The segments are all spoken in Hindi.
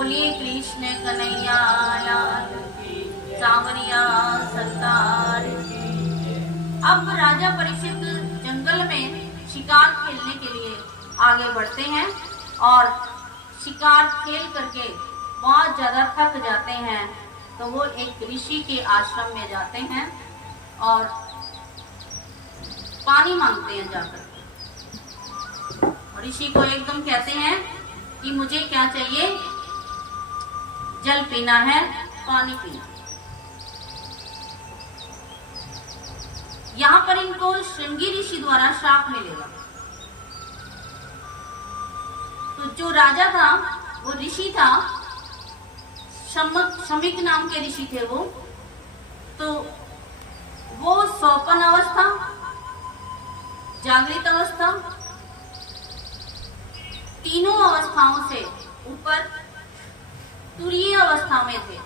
बोलिए कृष्ण कन्हैया लाल की, सांवरिया सरकार की। अब राजा परीक्षित जंगल में शिकार खेलने के लिए आगे बढ़ते हैं और शिकार खेल करके बहुत ज्यादा थक जाते हैं, तो वो एक ऋषि के आश्रम में जाते हैं और पानी मांगते हैं जाकर। ऋषि को एकदम कहते हैं कि मुझे क्या चाहिए, जल पीना है, पानी पीना। यहाँ पर इनको श्रृंगी ऋषि द्वारा श्राप मिलेगा। तो जो राजा था वो ऋषि था, शमिक नाम के ऋषि थे वो। तो वो स्वप्न अवस्था, जागृत अवस्था, तीनों अवस्थाओं से ऊपर तुरीय अवस्था में थे।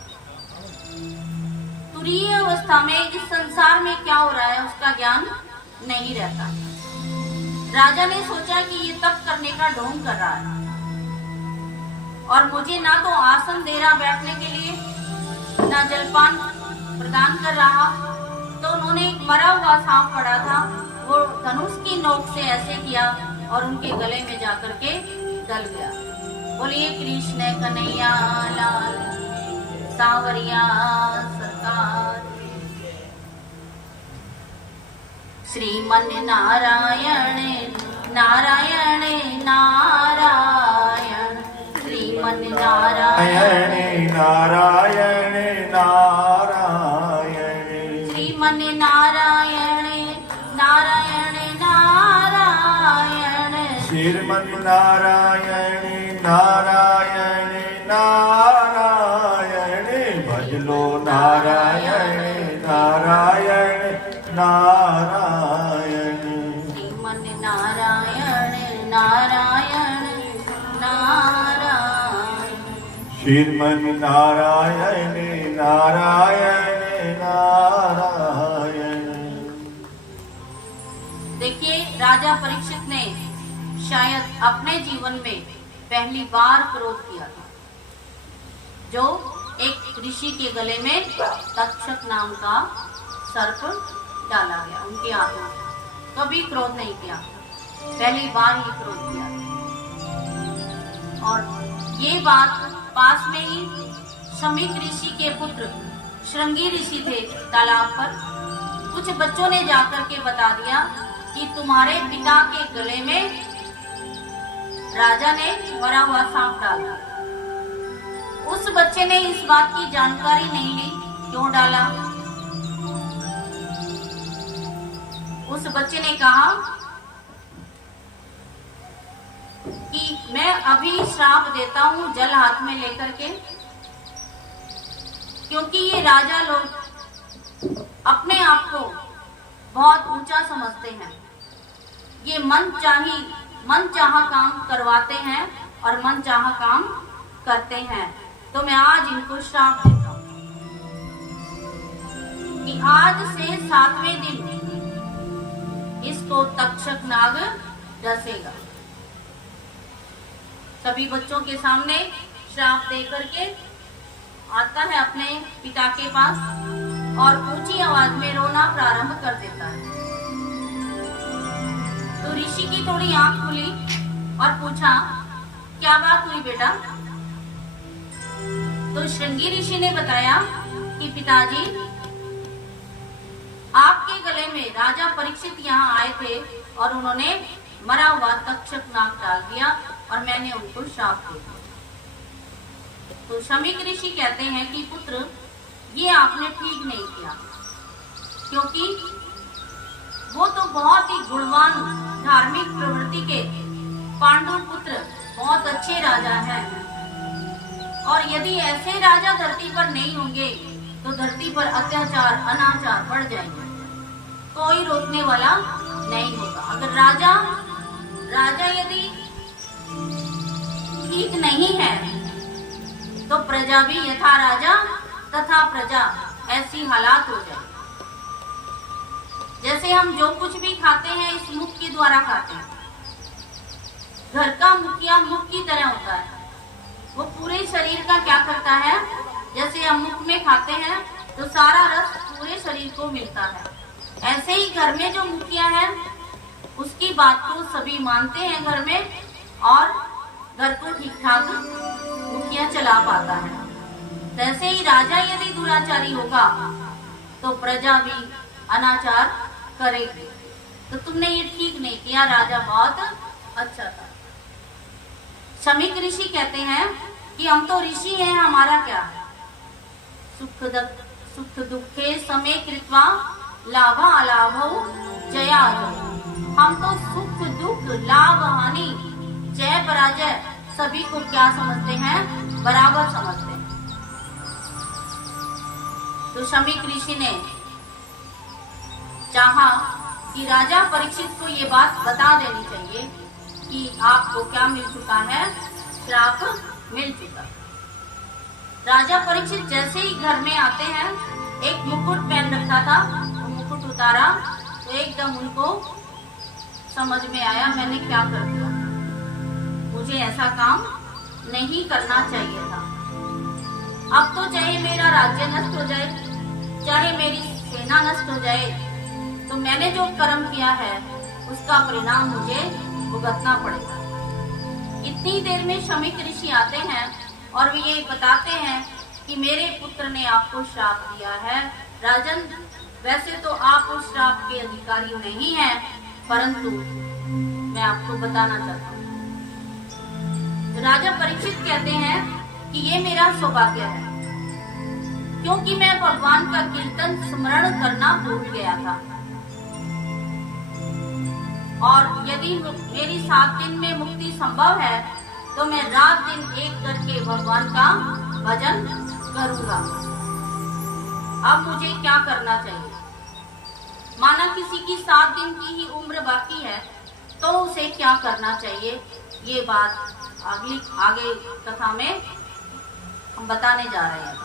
तुरीय अवस्था में इस संसार में क्या हो रहा है उसका ज्ञान नहीं रहता। राजा ने सोचा कि ये तप करने का ढोंग कर रहा है और मुझे ना तो आसन दे रहा बैठने के लिए, ना जलपान प्रदान कर रहा। तो उन्होंने एक मरा हुआ सांप पड़ा था, वो धनुष की नोक से ऐसे किया और उनके गले में जाकर के गल गया। बोलिए कृष्ण कन्हैया लाल, सांवरिया सरकार। श्रीमन नारायण नारायण नारायण, श्रीमन नारायण नारायण नारायण, श्रीमन नारायण नारायण नारायण, श्रीमन नारायण नारायण नारायण, भजलो नारायण नारायण नारायण, श्रीमन नारायण नारायण नारायण, श्रीमन नारायण नारायण नारायण। देखिए, राजा परीक्षित ने शायद अपने जीवन में पहली बार क्रोध किया था, जो एक ऋषि के गले में तक्षक नाम का सर्प डाला गया उनके हाथ में। कभी क्रोध नहीं किया, पहली बार ही क्रोध किया। और ये बात पास में ही शमिक ऋषि के पुत्र श्रृंगी ऋषि थे तालाब पर। कुछ बच्चों ने जाकर के बता दिया कि तुम्हारे पिता के गले में राजा ने मरा हुआ सांप डाला। उस बच्चे ने इस बात की जानकारी नहीं ली, क्यों डाला। उस बच्चे ने कहा कि मैं अभी श्राप देता हूं जल हाथ में लेकर के, क्योंकि ये राजा लोग अपने आप को बहुत ऊंचा समझते हैं। ये मन चाहा काम करवाते हैं और मन चाहा काम करते हैं। तो मैं आज इनको श्राप देता हूं कि आज से 7वें दिन इसको तक्षक नाग डसेगा। सभी बच्चों के सामने श्राप दे करके आता है अपने पिता के पास और ऊंची आवाज में रोना प्रारंभ कर देता है। तो ऋषि की थोड़ी आंख खुली और पूछा, क्या बात हुई बेटा। तो श्रृंगी ऋषि ने बताया कि पिताजी, आपके गले में राजा परीक्षित यहाँ आए थे और उन्होंने मरा हुआ तक्षक नाग डाल दिया और मैंने उनको श्राप दिया। तो शमिक ऋषि कहते हैं कि पुत्र, ये आपने ठीक नहीं किया, क्योंकि वो तो बहुत ही गुणवान धार्मिक प्रवृत्ति के पांडु पुत्र बहुत अच्छे राजा हैं। और यदि ऐसे राजा धरती पर नहीं होंगे तो धरती पर अत्याचार अनाचार बढ़ जाएंगे, कोई रोकने वाला नहीं होगा। अगर राजा यदि ठीक नहीं है तो प्रजा भी यथा राजा तथा प्रजा, ऐसी हालात हो जाए। जैसे हम जो कुछ भी खाते हैं इस मुख के द्वारा खाते हैं। घर का मुखिया मुख की तरह होता है। वो पूरे शरीर का क्या करता है, जैसे हम मुख में खाते हैं तो सारा रस पूरे शरीर को मिलता है, ऐसे ही घर में जो मुखिया है उसकी बात को सभी मानते हैं घर में, और घर को ठीक ठाक मुखिया चला पाता है। जैसे ही राजा यदि दुराचारी होगा तो प्रजा भी अनाचार करेगी। तो तुमने ये ठीक नहीं किया, राजा बहुत अच्छा था। शमीक ऋषि कहते हैं कि हम तो ऋषि हैं, हमारा क्या है, सुख दुखे समय कृत्वा लाभा अलाभौ जया अजौ। हम तो सुख दुख लाभ हानि जय पराजय सभी को क्या समझते हैं, बराबर समझते हैं। तो शमीक ऋषि ने चाहा कि राजा परीक्षित को ये बात बता देनी चाहिए कि आपको क्या मिल चुका है, श्राप मिल चुका। राजा परीक्षित जैसे ही घर में आते हैं, एक मुकुट पहन रखा था, वो मुकुट उतारा तो एकदम उनको समझ में आया मैंने क्या कर दिया, मुझे ऐसा काम नहीं करना चाहिए था। अब तो चाहे मेरा राज्य नष्ट हो जाए, चाहे मेरी सेना नष्ट हो जाए, तो मैंने जो कर्म किया है उसका परिणाम मुझे भुगतना पड़ेगा। इतनी देर में शमीक ऋषि आते हैं और वे ये बताते हैं कि मेरे पुत्र ने आपको श्राप दिया है। राजन, वैसे तो आप उस श्राप के अधिकारी नहीं हैं, परंतु मैं आपको बताना चाहता हूँ। राजा परीक्षित कहते हैं कि ये मेरा सौभाग्य है, क्योंकि मैं भगवान का कीर्तन स्मरण करना भूल गया था, और यदि मेरी 7 दिन में मुक्ति संभव है तो मैं रात दिन एक करके भगवान का भजन करूंगा। अब मुझे क्या करना चाहिए? माना किसी की 7 दिन की ही उम्र बाकी है तो उसे क्या करना चाहिए, ये बात आगे कथा में हम बताने जा रहे हैं।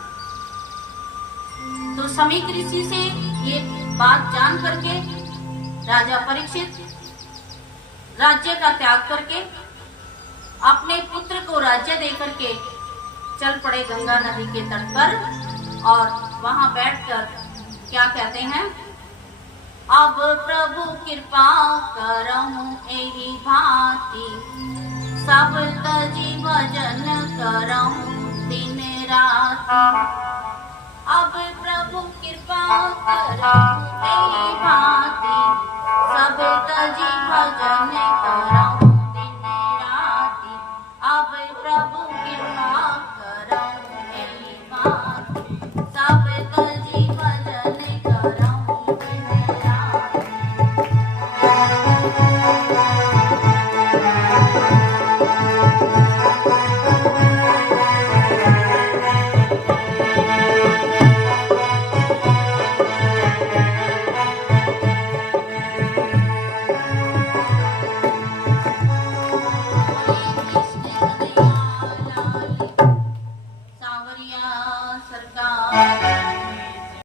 तो शमीक ऋषि से ये बात जान करके राजा परीक्षित राज्य का त्याग करके अपने पुत्र को राज्य देकर के चल पड़े गंगा नदी के तट पर, और वहां बैठकर क्या कहते हैं, अब प्रभु कृपा करहु एहि भांति, सब तजी भजन करहु दिन राति। अब प्रभु कृपा करहु एहि भांति, सब तजी भजन करहु